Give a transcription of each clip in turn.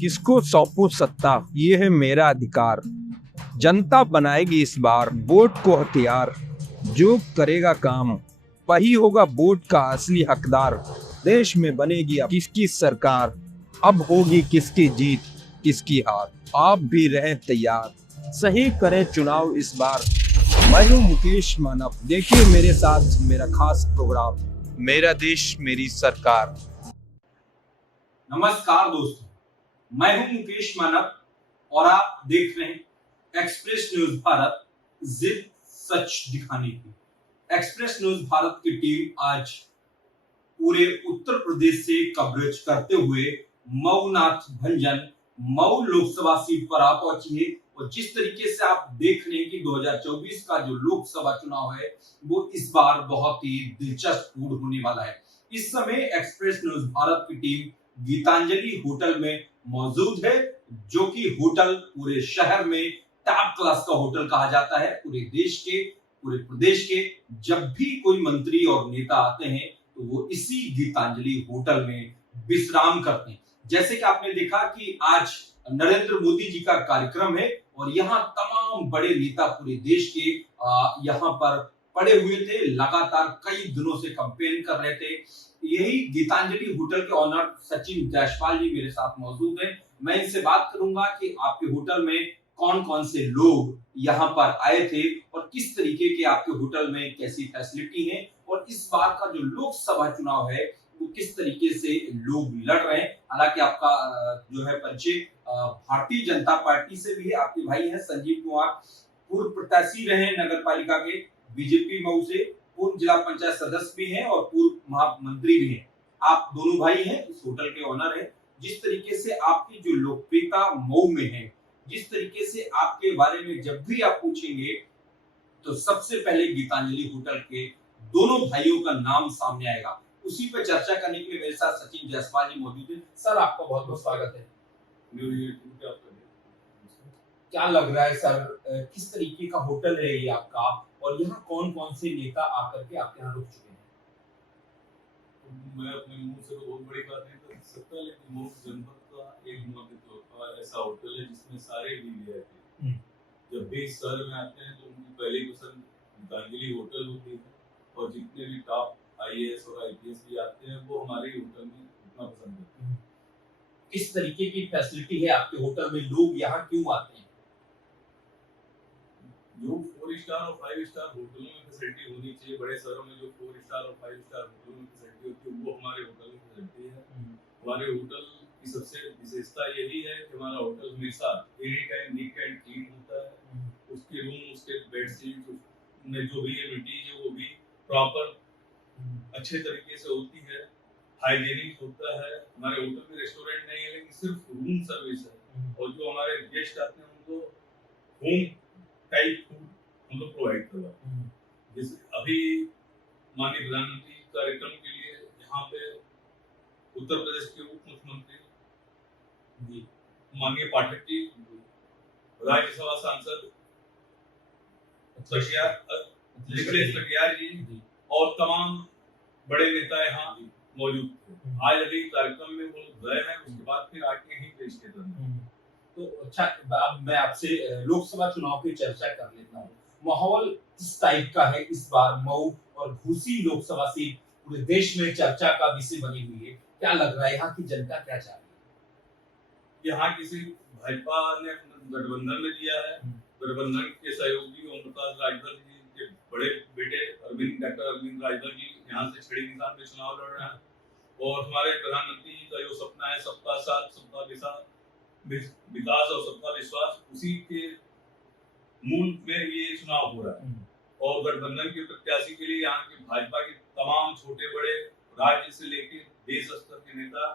किसको सौंपूं सत्ता, ये है मेरा अधिकार। जनता बनाएगी इस बार वोट को हथियार। जो करेगा काम वही होगा वोट का असली हकदार। देश में बनेगी अब किसकी सरकार, अब होगी किसकी जीत किसकी हार। आप भी रहें तैयार, सही करें चुनाव इस बार। मैं हूँ मुकेश मानव, देखिए मेरे साथ मेरा खास प्रोग्राम, मेरा देश मेरी सरकार। नमस्कार दोस्तों, मैं हूं मुकेश मानव और आप देख रहे हैं एक्सप्रेस न्यूज भारत, जिद सच दिखाने की। एक्सप्रेस न्यूज भारत की टीम आज पूरे उत्तर प्रदेश से कवरेज करते हुए मऊ नाथ भंजन मऊ लोकसभा सीट पर आ पहुंची है। और जिस तरीके से आप देख रहे हैं कि 2024 का जो लोकसभा चुनाव है वो इस बार बहुत ही दिलचस्प होने वाला है। इस समय एक्सप्रेस न्यूज भारत की टीम गीतांजलि होटल में मौजूद है, जो कि होटल पूरे शहर में टॉप क्लास का होटल कहा जाता है। पूरे देश के, पूरे प्रदेश के जब भी कोई मंत्री और नेता आते हैं तो वो इसी गीतांजलि होटल में विश्राम करते हैं। जैसे कि आपने देखा कि आज नरेंद्र मोदी जी का कार्यक्रम है और यहाँ तमाम बड़े नेता पूरे देश के यहाँ पर पड़े हुए थे, लगातार कई दिनों से कैंपेन कर रहे थे। यही गीतांजलि होटल के ऑनर सचिन जायसवाल जी मेरे साथ मौजूद हैं। मैं इनसे बात करूंगा कि आपके होटल में कौन कौन से लोग यहाँ पर आए थे और किस तरीके के आपके होटल में कैसी फैसिलिटी है, और इस बार का जो लोकसभा चुनाव है वो किस तरीके से लोग लड़ रहे हैं। हालांकि आपका जो है परिचय भारतीय जनता पार्टी से भी है। आपके भाई हैं संजीव कुमार, पूर्व प्रत्याशी रहे नगर पालिका के बीजेपी मऊ से, पूर्व जिला पंचायत सदस्य भी हैं और पूर्व महामंत्री भी हैं। आप दोनों भाई हैं, इस होटल के ऑनर हैं। जिस तरीके से आपकी जो लोकप्रियता मऊ में है, जिस तरीके से आपके बारे में जब भी आप पूछेंगे तो सबसे पहले गीतांजलि होटल के दोनों भाइयों का नाम सामने आएगा। उसी पर चर्चा करने के लिए मेरे साथ सचिन जायसवाल जी मौजूद हैं। सर, आपका बहुत बहुत स्वागत है। क्या लग रहा है सर, किस तरीके का होटल है ये आपका, और यहाँ कौन कौन से नेता आकर के आपके यहाँ रुक चुके हैं? मैं अपने मुंह से तो बहुत बड़ी बात नहीं कर सकता, लेकिन मऊ जनपद का एक ऐसा होटल है जिसमें सारे वीवीआईपी जब भी इस शहर में आते हैं तो उनकी पहली पसंद गीतांजलि होटल होती है। और जितने भी टॉप आईएएस और आईपीएस भी आते हैं वो हमारे होटल में उतना पसंद करते हैं। किस तरीके की फैसिलिटी है आपके होटल में, लोग यहाँ क्यों आते हैं? जो 4 स्टार और 5 स्टार होटलों में फैसिलिटी होनी चाहिए, बड़े शहरों में जो 4 स्टार और 5 स्टार होटलों में फैसिलिटी होती है वो हमारे होटल में फैसिलिटी है। हमारे होटल की सबसे विशेषता यही है कि हमारा होटल हमेशा any time neat and clean होता है। उसके रूम, उसके बेडशीट में जो भी एमिनिटीज है वो भी प्रॉपर अच्छे तरीके से होती है, हाइजीनिक होता है। हमारे होटल में रेस्टोरेंट नहीं है, लेकिन सिर्फ रूम सर्विस है। और जो हमारे गेस्ट आते हैं उनको होम टाइप फूड हम लोग प्रोवाइड करवाते हैं। जैसे अभी माननीय प्रधानमंत्री कार्यक्रम के लिए यहाँ पे उत्तर प्रदेश के उप मुख्यमंत्री माननीय पाठक जी, राज्यसभा सांसद कटियार जी और तमाम बड़े नेता यहाँ मौजूद थे। आज अभी कार्यक्रम में वो गए हैं, उसके बाद फिर आके ही पेश किया। तो अच्छा, अब मैं आपसे लोकसभा चुनाव की चर्चा कर लेता हूँ। माहौल किस टाइप का है इस बार? मऊ और घोसी लोकसभा सीट पूरे देश में चर्चा का विषय बनी हुई है। क्या लग रहा है, यहाँ की जनता क्या चाह रही है? यहाँ किसी भाजपा ने गठबंधन में दिया है। गठबंधन के सहयोगी ओम प्रकाश राजभर जी के बड़े बेटे डॉक्टर अरविंद राजभर जी यहाँ से छड़ी निशान पे चुनाव लड़ रहे हैं। और हमारे प्रधानमंत्री जी का जो सपना है सबका साथ सबका विकास और सबका विश्वास, उसी के मूल में ये चुनाव हो रहा है। और गठबंधन के प्रत्याशी के लिए यहाँ के भाजपा के तमाम छोटे बड़े राज्य से लेकर देश स्तर के नेता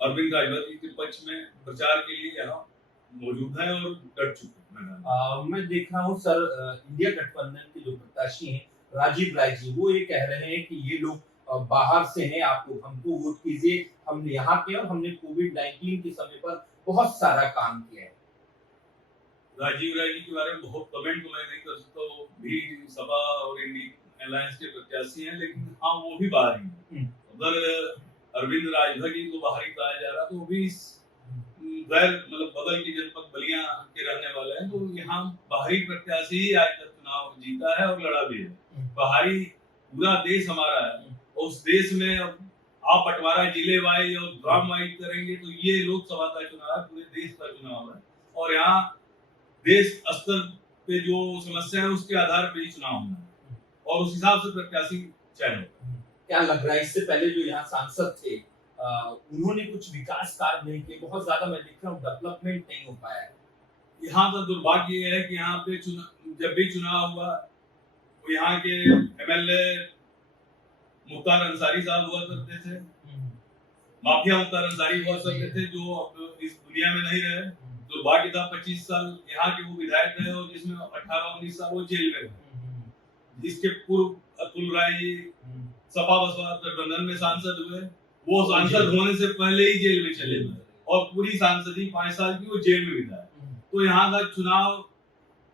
अरविंद राजभर जी के पक्ष में प्रचार के लिए यहाँ मौजूद है और डट चुके हैं। मैं देख रहा हूँ सर, इंडिया गठबंधन के जो प्रत्याशी हैं राजीव राय जी, वो ये कह रहे हैं कि ये लोग बाहर से हैं, आपको हमको वोट कीजिए, हमने यहाँ के और हमने कोविड-19 के समय पर बहुत सारा काम किया है। राजीव राय जी के बारे में बहुत कमेंट तो मैं नहीं कर सकता, वो भी सपा और इंडियन अलायंस के प्रत्याशी हैं, लेकिन हाँ वो भी बाहर ही। अगर अरविंद राजभर जी को बाहरी कहा जा रहा तो वो भी गैर मतलब बगल के जनपद बलिया के रहने वाले हैं, तो यहाँ बाहरी प्रत्याशी ही आज तक चुनाव जीता है और लड़ा भी है। बाहरी पूरा देश हमारा है, और उस देश में आप बंटवारा जिले वाइज और ग्राम वाइज करेंगे तो ये लोकसभा का चुनाव है, पूरे देश का चुनाव है, और यहाँ देश स्तर पे जो समस्या है उसके आधार पे ही चुनाव होना है और उस हिसाब से प्रत्याशी चयन होगा। क्या लग रहा है इससे पहले जो यहाँ सांसद थे उन्होंने कुछ विकास कार्य नहीं किए, बहुत ज्यादा मैं देख रहा हूँ डेवलपमेंट नहीं हो पाया है। यहाँ का दुर्भाग्य ये है कि यहाँ पे जब भी चुनाव हुआ तो यहाँ के एमएलए मुख्तार अंसारी साहब हुआ करते थे, माफिया मुख्तार अंसारी हुआ करते थे, जो अब इस दुनिया में नहीं रहे। दुर्भाग्य था 25 साल यहाँ के वो विधायक रहे और जिसमें 18-19 साल वो जेल में रहे। इसके पूर्व अतुल राय जी सपा बसपा गठबंधन में सांसद हुए, वो सांसद होने से पहले ही जेल में चले गए और पूरी सांसदी 5 साल की वो जेल में बिताए। तो यहाँ का चुनाव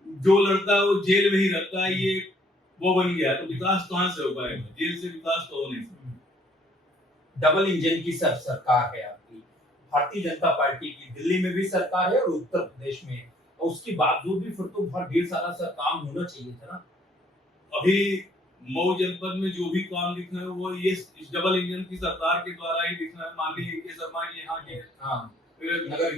जो लड़ता है वो जेल में ही रहता है, ये वो बन गया, तो विकास कहाँ से हो पाएगा? जेल से विकास तो हो नहीं सकता। डबल इंजन की सरकार है आपकी, भारतीय जनता पार्टी की दिल्ली में भी सरकार है और उत्तर प्रदेश में, और उसके बावजूद भी फिर तो बहुत ढेर सारा काम होना चाहिए था ना। अभी मऊ जनपद में जो भी काम दिख रहे हैं वो ये इस डबल इंजन की सरकार के द्वारा ही दिख रहा है। माननीय के शर्मा जी यहाँ के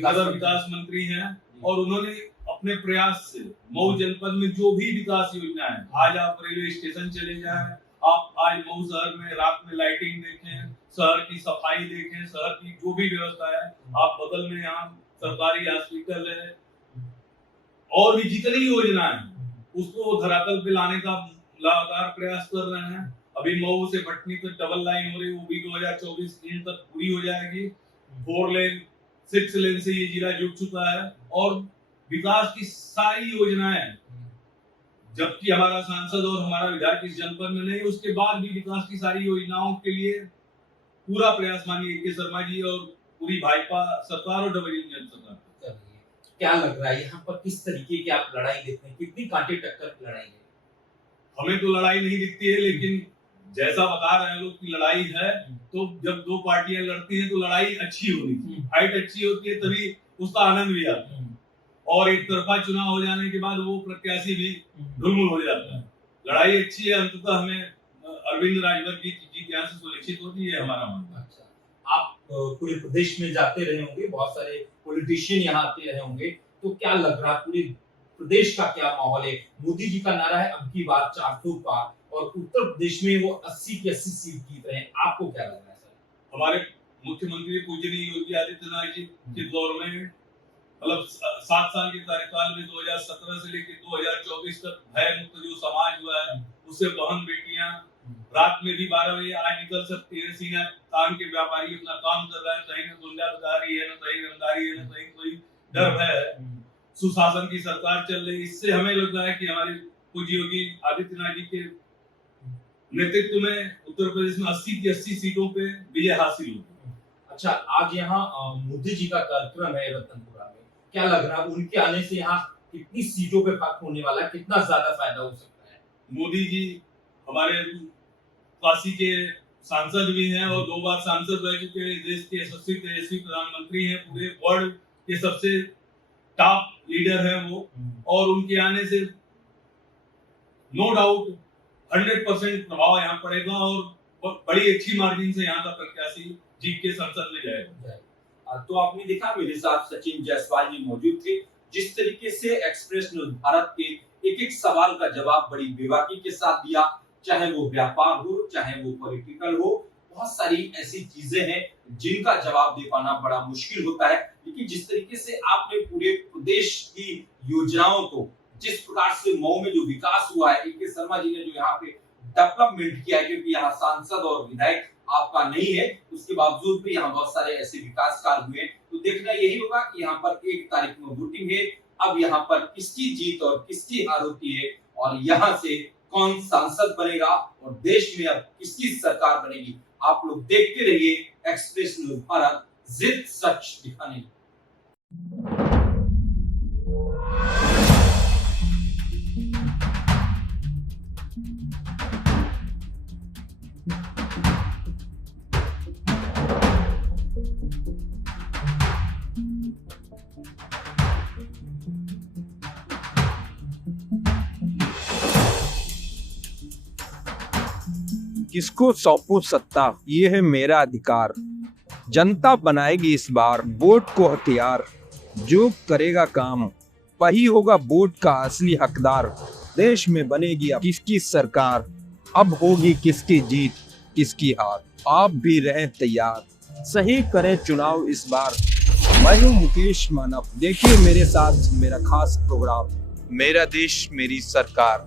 नगर विकास मंत्री हैं और उन्होंने अपने प्रयास से मऊ जनपद में जो भी विकास योजना है, आज आप रेलवे स्टेशन चले जाएं, आप आज मऊ शहर में रात में लाइटिंग देखें, शहर की सफाई देखें, शहर की जो भी व्यवस्था है, आप बगल में यहाँ सरकारी हॉस्पिटल है और भी जितनी योजना है उसको धरातल पे लाने का लगातार प्रयास कर रहे हैं। अभी मऊ से भटनी तक डबल लाइन हो रही, वो भी 2024 एंड तक पूरी हो जाएगी। 4 लेन 6 लेन से ये जिला जुड़ चुका है और विकास की सारी योजनाएं, जबकि हमारा सांसद और हमारा विधायक इस जनपद में नहीं, उसके बाद भी विकास की सारी योजनाओं के लिए पूरा प्रयास माननीय के शर्मा जी और पूरी भाजपा सरकार और डबल इंजन सरकार। क्या लग रहा है यहाँ पर किस तरीके की आप लड़ाई देखते हैं, कितनी कांटे टक्कर की लड़ाई है? हमें तो लड़ाई नहीं दिखती है, लेकिन जैसा बता रहे हैं लोग की लड़ाई है, तो जब दो पार्टियां लड़ती हैं तो लड़ाई अच्छी होनी चाहिए, फाइट अच्छी होती है, तभी उसका आनंद भी आता है। और एक तरफा चुनाव हो जाने के बाद वो प्रत्याशी भी ढुलमुल हो जाता है। लड़ाई अच्छी है, अंततः हमें अरविंद राजभर की जीत यहाँ से सुनिश्चित होती है, हमारा मानना। अच्छा, आप पूरे प्रदेश में जाते रहे होंगे, बहुत सारे पॉलिटिशियन यहाँ आते रहे होंगे, तो क्या लग रहा है पूरे प्रदेश का क्या माहौल है? मोदी जी का नारा है अब की बार 400 पार, और उत्तर प्रदेश में वो 80 की 80 सीट जीत रहे हैं, आपको क्या लग रहा है सर? हमारे मुख्यमंत्री पूजनीय योगी आदित्यनाथ जी के दौर में, मतलब 7 साल के कार्यकाल में 2017 से लेकर 2024 तक भय मुक्त जो समाज हुआ है, उससे बहन बेटियां रात में भी 12 बजे आज निकल सकती है, सीना तान के व्यापारी अपना काम कर रहा है, कहीं न गुंडागर्दी है, न कहीं रंगदारी है, न कहीं कोई डर है, सुशासन की सरकार चल रही। इससे हमें लग रहा है कि हमारे पूज्य योगी आदित्यनाथ जी के नेतृत्व में उत्तर प्रदेश में 80 की 80 सीटों पे विजय हासिल होगी। अच्छा, आज यहाँ मोदी जी का कार्यक्रम है रतनपुरा में, क्या लग रहा है उनके आने से यहाँ कितनी सीटों पे फर्क होने वाला है, कितना ज्यादा फायदा हो सकता है? मोदी जी हमारे काशी के सांसद भी हैं और 2 बार सांसद रह चुके हैं, देश के यशस्वी तेजस्वी प्रधानमंत्री हैं, पूरे वर्ल्ड के सबसे टॉप लीडर हैं वो, और उनके आने से नो डाउट 100% प्रभाव यहाँ पड़ेगा और बड़ी अच्छी मार्जिन से यहाँ का प्रत्याशी जीत के संसद में जाएगा। तो आपने देखा मेरे साथ सचिन जायसवाल जी मौजूद थे, जिस तरीके से एक्सप्रेस न्यूज भारत के एक सवाल का जवाब बड़ी बेबाकी के साथ दिया, चाहे वो व्यापार हो, चाहे वो पॉलिटिकल हो, बहुत सारी ऐसी चीजें हैं जिनका जवाब दे पाना बड़ा मुश्किल होता है। लेकिन जिस तरीके से आपने पूरे प्रदेश की योजनाओं को, जिस प्रकार से मऊ में जो विकास हुआ है, के शर्मा जी ने जो यहाँ पे डेवलपमेंट किया है, क्योंकि यहाँ सांसद और विधायक आपका नहीं है, उसके बावजूद भी यहाँ बहुत सारे ऐसे विकास कार्य हुए, तो देखना यही होगा कि यहाँ पर 1 तारीख में वोटिंग है, अब यहाँ पर किसकी जीत और किसकी हार होती है, और यहाँ से कौन सांसद बनेगा और देश में अब किसकी सरकार बनेगी। आप लोग देखते रहिए एक्सप्रेस न्यूज भारत, जिद सच दिखाने। किसको सौंपो सत्ता, ये है मेरा अधिकार। जनता बनाएगी इस बार वोट को हथियार, जो करेगा काम वही होगा वोट का असली हकदार। देश में बनेगी अब किसकी सरकार, अब होगी किसकी जीत किसकी हार। आप भी रहें तैयार, सही करें चुनाव इस बार। मैं हूँ मुकेश मानव, देखिए मेरे साथ मेरा खास प्रोग्राम, मेरा देश मेरी सरकार।